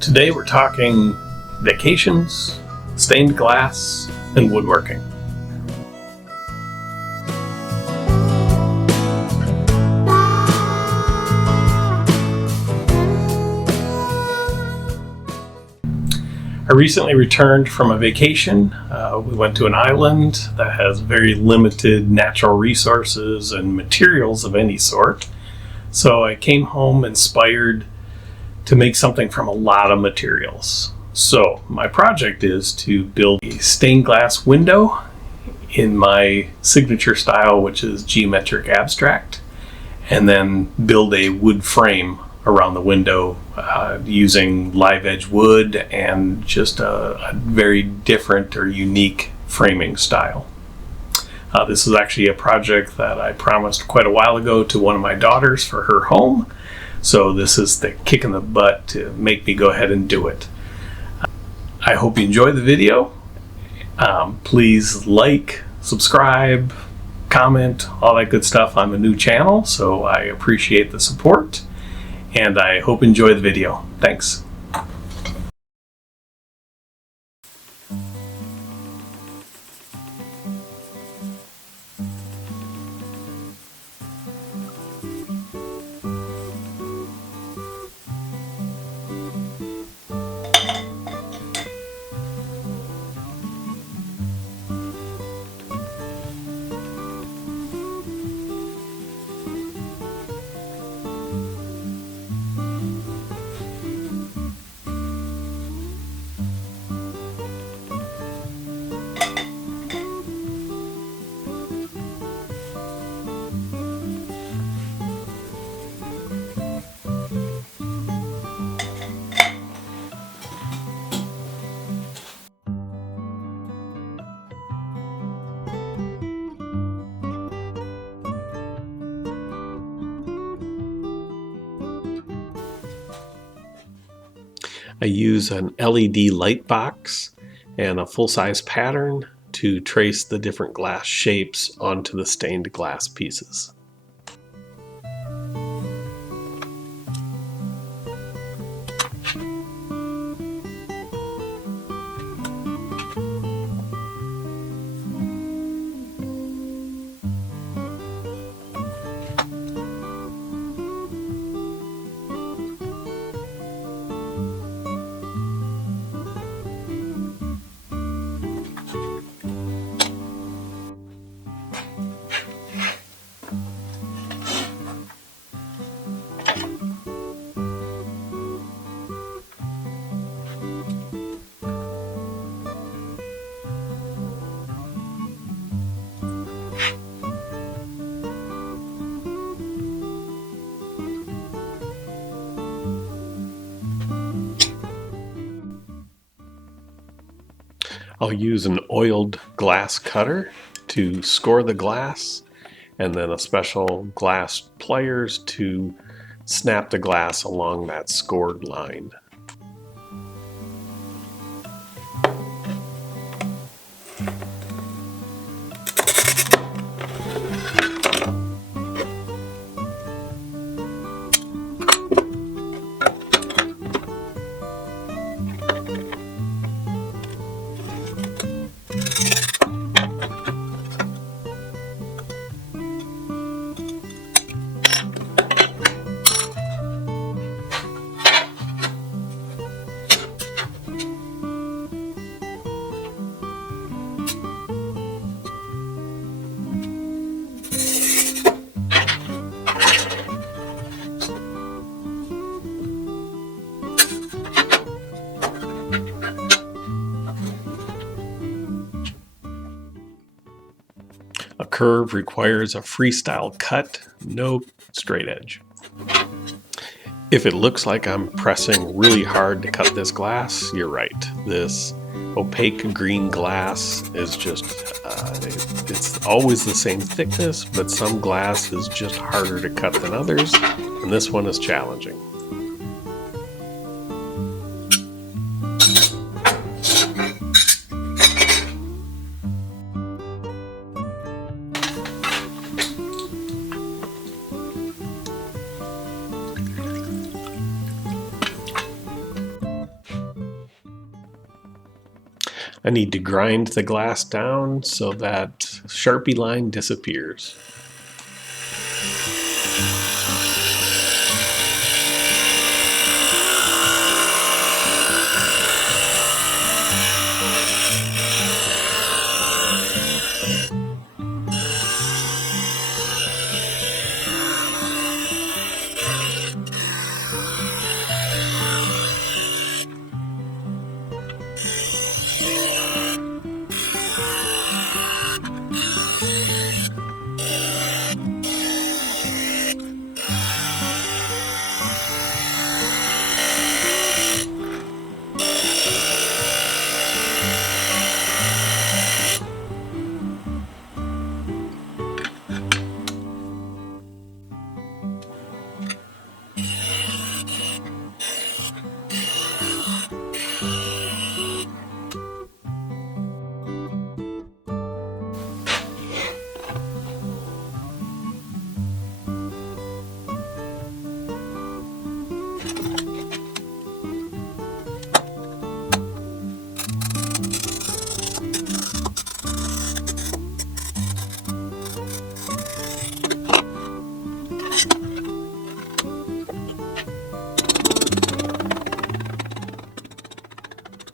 Today we're talking vacations, stained glass, and woodworking. I recently returned from a vacation. We went to an island that has very limited natural resources and materials of any sort. So I came home inspired to make something from a lot of materials. So my project is to build a stained glass window in my signature style, which is geometric abstract, and then build a wood frame around the window using live edge wood and just a very different or unique framing style. This is actually a project that I promised quite a while ago to one of my daughters for her home. So this is the kick in the butt to make me go ahead and do it. I hope you enjoy the video. Please like, subscribe, comment, all that good stuff on the new channel. So I appreciate the support and I hope you enjoy the video. Thanks. I use an LED light box and a full-size pattern to trace the different glass shapes onto the stained glass pieces. I'll use an oiled glass cutter to score the glass, and then a special glass pliers to snap the glass along that scored line. A curve requires a freestyle cut, no straight edge. If it looks like I'm pressing really hard to cut this glass, you're right. This opaque green glass is just, it's always the same thickness, but some glass is just harder to cut than others, and this one is challenging. I need to grind the glass down so that Sharpie line disappears.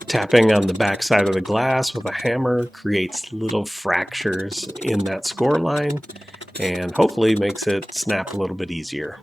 Tapping on the back side of the glass with a hammer creates little fractures in that score line and hopefully makes it snap a little bit easier.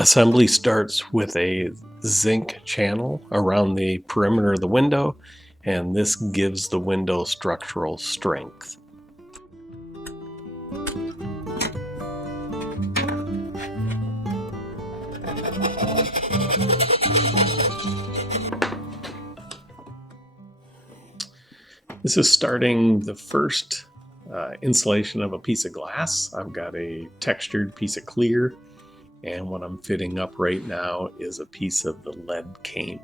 Assembly starts with a zinc channel around the perimeter of the window, and this gives the window structural strength. This is starting the first installation of a piece of glass. I've got a textured piece of clear, and what I'm fitting up right now is a piece of the lead came.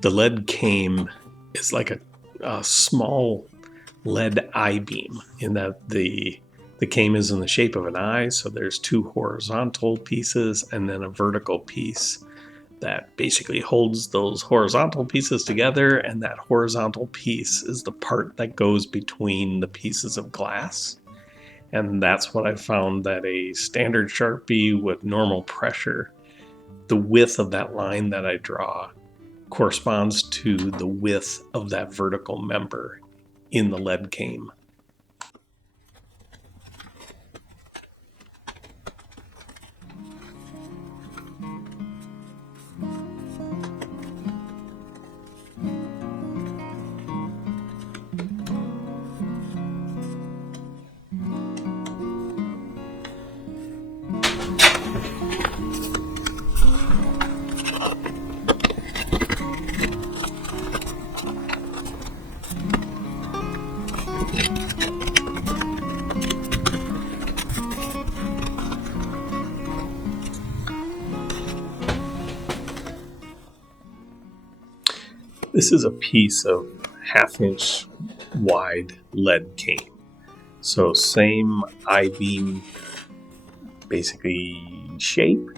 The lead came is like a small lead I-beam in that the came is in the shape of an eye, so there's two horizontal pieces and then a vertical piece that basically holds those horizontal pieces together, and that horizontal piece is the part that goes between the pieces of glass. And that's what I found, that a standard Sharpie with normal pressure, the width of that line that I draw corresponds to the width of that vertical member in the lead came. This is a piece of 1/2 inch wide lead cane. So same I-beam basically shape,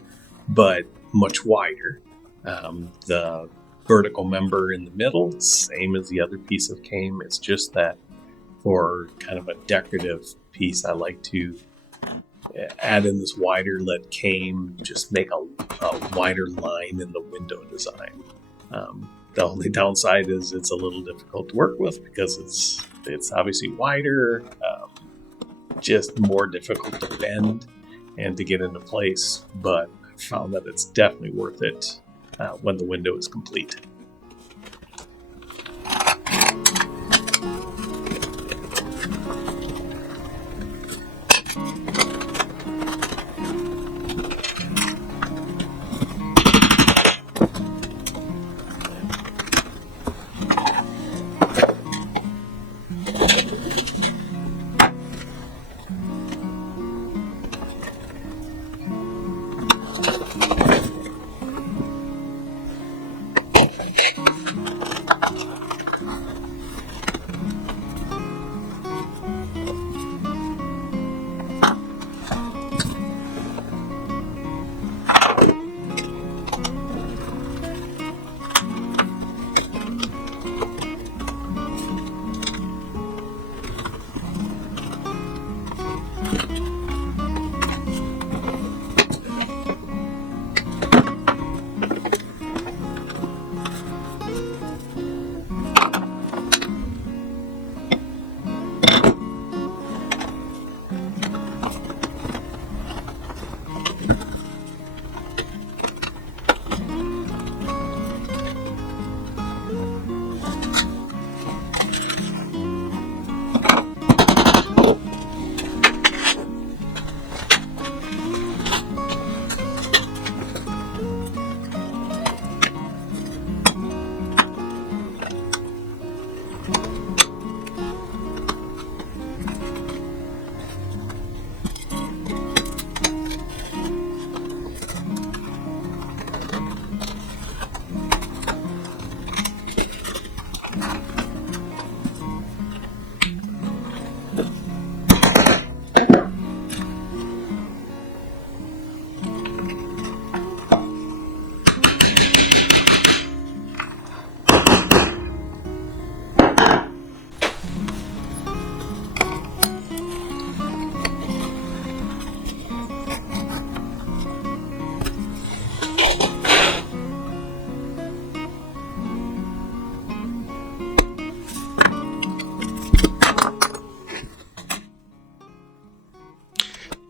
but much wider. The vertical member in the middle, same as the other piece of cane. It's just that for kind of a decorative piece, I like to add in this wider lead cane, just make a wider line in the window design. The only downside is it's a little difficult to work with because it's obviously wider, just more difficult to bend and to get into place, but I found that it's definitely worth it when the window is complete.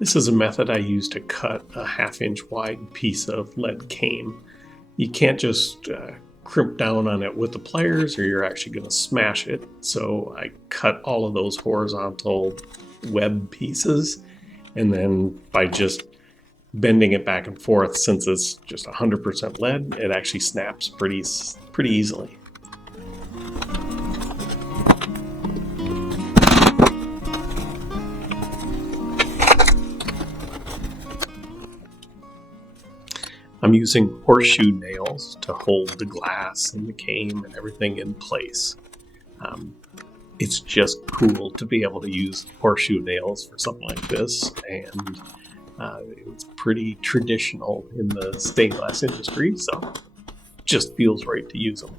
This is a method I use to cut a 1/2 inch wide piece of lead cane. You can't just crimp down on it with the pliers or you're actually going to smash it. So I cut all of those horizontal web pieces, and then by just bending it back and forth, since it's just 100% lead, it actually snaps pretty easily. I'm using horseshoe nails to hold the glass and the cane and everything in place. It's just cool to be able to use horseshoe nails for something like this, and it's pretty traditional in the stained glass industry, so it just feels right to use them.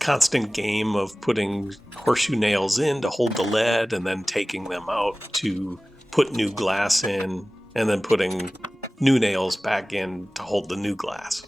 Constant game of putting horseshoe nails in to hold the lead and then taking them out to put new glass in and then putting new nails back in to hold the new glass.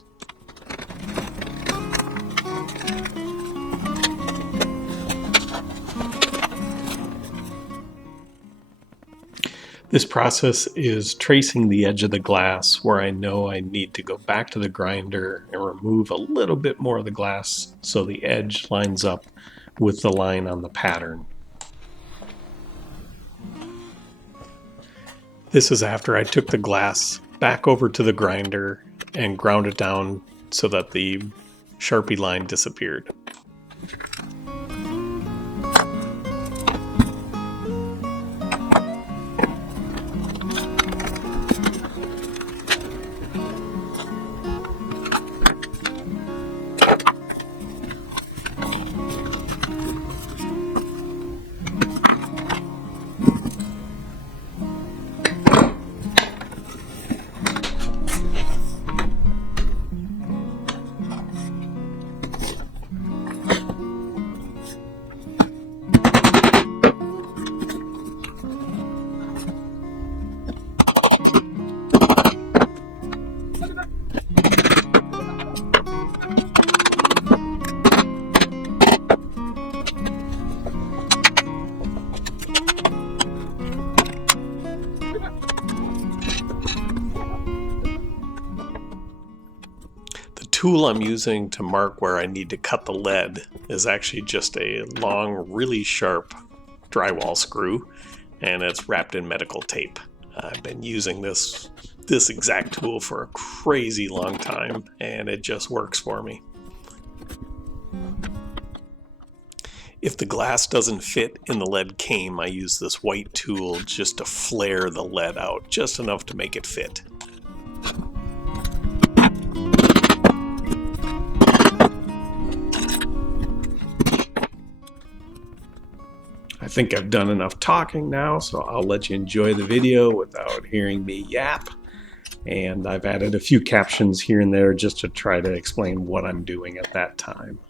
This process is tracing the edge of the glass where I know I need to go back to the grinder and remove a little bit more of the glass so the edge lines up with the line on the pattern. This is after I took the glass back over to the grinder and ground it down so that the Sharpie line disappeared. The tool I'm using to mark where I need to cut the lead is actually just a long, really sharp drywall screw, and it's wrapped in medical tape. I've been using this exact tool for a crazy long time, and it just works for me. If the glass doesn't fit in the lead cane, I use this white tool just to flare the lead out, just enough to make it fit. I think I've done enough talking now, so I'll let you enjoy the video without hearing me yap. And I've added a few captions here and there just to try to explain what I'm doing at that time.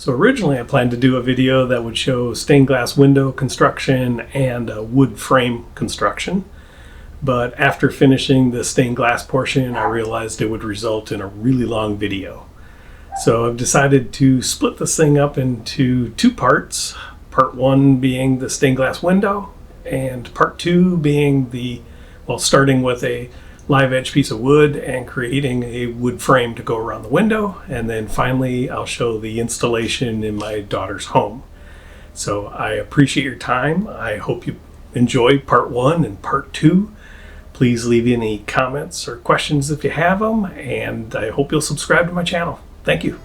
So originally I planned to do a video that would show stained glass window construction and wood frame construction. But after finishing the stained glass portion, I realized it would result in a really long video. So I've decided to split this thing up into two parts. Part one being the stained glass window, and part two being starting with a live edge piece of wood and creating a wood frame to go around the window. And then finally, I'll show the installation in my daughter's home. So I appreciate your time. I hope you enjoy part one and part two. Please leave any comments or questions if you have them, and I hope you'll subscribe to my channel. Thank you.